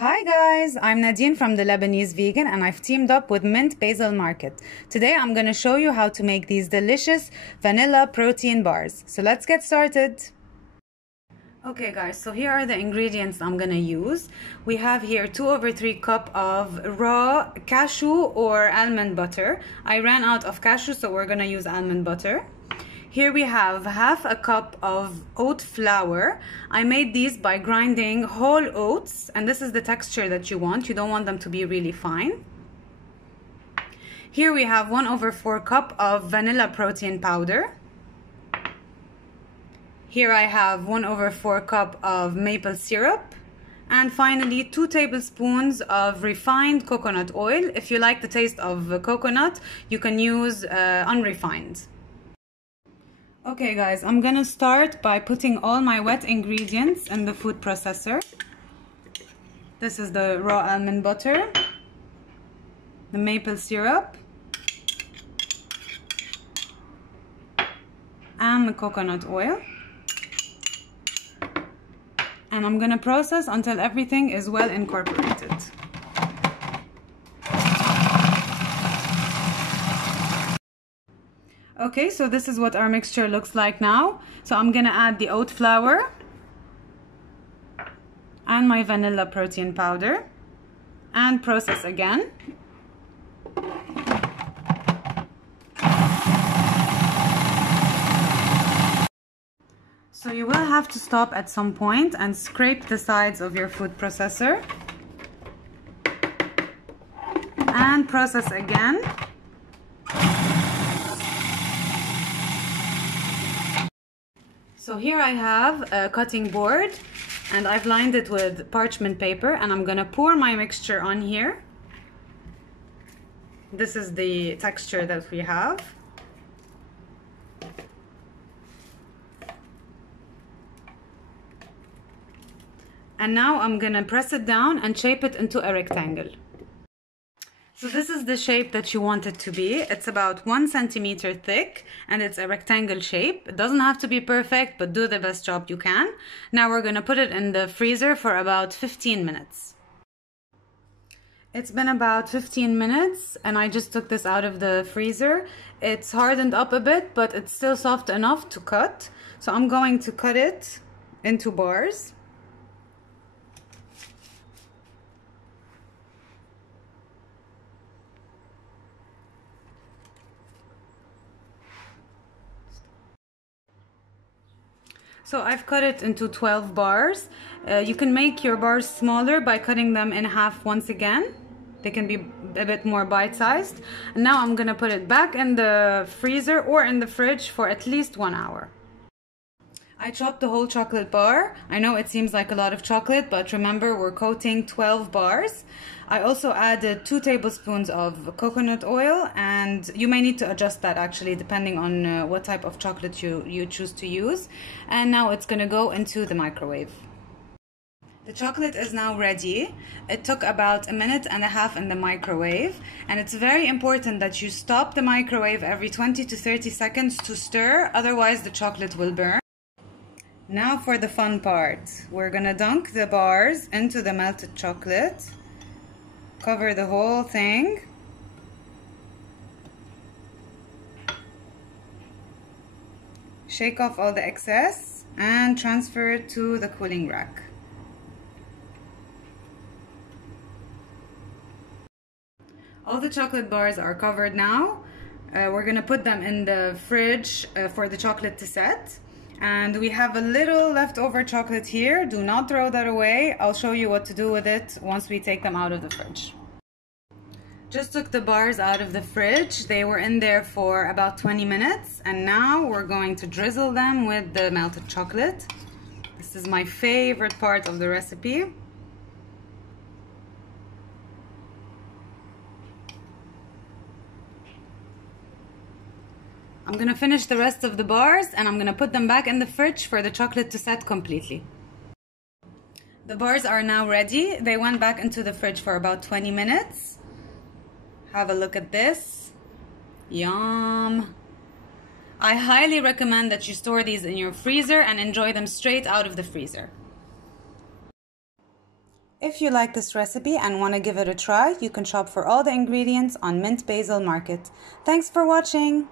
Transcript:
Hi guys, I'm Nadine from the Lebanese Vegan and I've teamed up with Mint Basil Market. Today I'm going to show you how to make these delicious vanilla protein bars. So let's get started. Okay guys, so here are the ingredients I'm going to use. We have here 2/3 cup of raw cashew or almond butter. I ran out of cashew, so we're going to use almond butter. Here we have 1/2 cup of oat flour. I made these by grinding whole oats, and this is the texture that you want. You don't want them to be really fine. Here we have 1/4 cup of vanilla protein powder. Here I have 1/4 cup of maple syrup. And finally 2 tablespoons of refined coconut oil. If you like the taste of coconut, you can use unrefined. Okay guys, I'm gonna start by putting all my wet ingredients in the food processor. This is the raw almond butter, the maple syrup, and the coconut oil. And I'm gonna process until everything is well incorporated. Okay, so this is what our mixture looks like now. So I'm gonna add the oat flour and my vanilla protein powder and process again. So you will have to stop at some point and scrape the sides of your food processor and process again. So here I have a cutting board and I've lined it with parchment paper, and I'm gonna pour my mixture on here. This is the texture that we have. And now I'm gonna press it down and shape it into a rectangle. So this is the shape that you want it to be. It's about 1 centimeter thick and it's a rectangle shape. It doesn't have to be perfect, but do the best job you can. Now we're gonna put it in the freezer for about 15 minutes. It's been about 15 minutes and I just took this out of the freezer. It's hardened up a bit, but it's still soft enough to cut. So I'm going to cut it into bars. So I've cut it into 12 bars. You can make your bars smaller by cutting them in half once again. They can be a bit more bite-sized. And now I'm gonna put it back in the freezer or in the fridge for at least 1 hour. I chopped the whole chocolate bar. I know it seems like a lot of chocolate, but remember we're coating 12 bars. I also added 2 tablespoons of coconut oil, and you may need to adjust that actually depending on what type of chocolate you choose to use. And now it's gonna go into the microwave. The chocolate is now ready. It took about 1.5 minutes in the microwave, and it's very important that you stop the microwave every 20 to 30 seconds to stir, otherwise the chocolate will burn. Now for the fun part. We're gonna dunk the bars into the melted chocolate. Cover the whole thing. Shake off all the excess and transfer it to the cooling rack. All the chocolate bars are covered now. We're gonna put them in the fridge for the chocolate to set. And we have a little leftover chocolate here. Do not throw that away. I'll show you what to do with it once we take them out of the fridge. Just took the bars out of the fridge. They were in there for about 20 minutes. And now we're going to drizzle them with the melted chocolate. This is my favorite part of the recipe. I'm gonna finish the rest of the bars and I'm gonna put them back in the fridge for the chocolate to set completely. The bars are now ready. They went back into the fridge for about 20 minutes. Have a look at this. Yum. I highly recommend that you store these in your freezer and enjoy them straight out of the freezer. If you like this recipe and want to give it a try, you can shop for all the ingredients on Mint Basil Market. Thanks for watching!